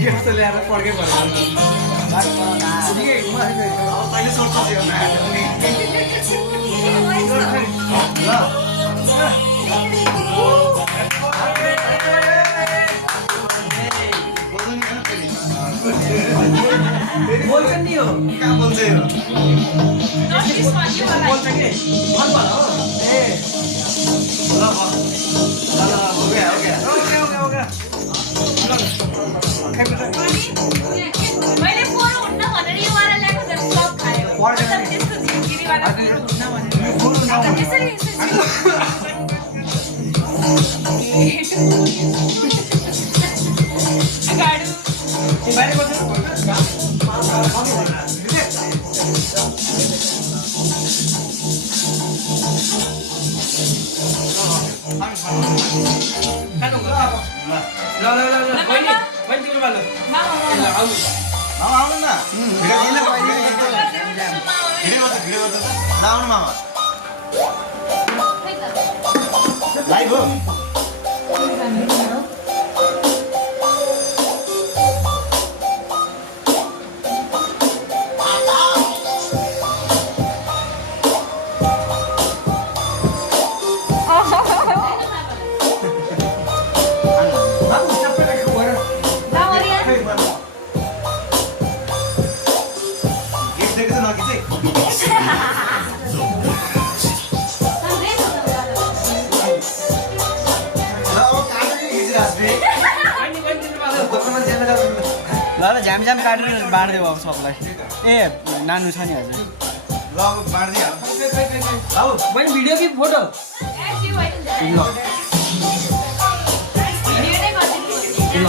gift त ल्याएर फर्कै पर्छ तैँले सोध्छस् यो बोल्छ नि हो कहाँ बोल्छ यो बोल्छ कि मन पर्छ हो ए ल हो गया ओके मैले फोन हुन्न भनेर यो वाला ल्याएको त सब खायो मतलब त्यस्तो झिकिरीबाट त्यसरी गाडु बाहिर बस्नु आउनु न आउनु मामा लाइभ हो ल झ्यामझ्याम काटेर बाँडिदेऊ अब सबलाई ए नानु छ नि हजुर ल बाँड्दिहाल्नु बहिनी भिडियो कि फोटो एक्टिभ होइन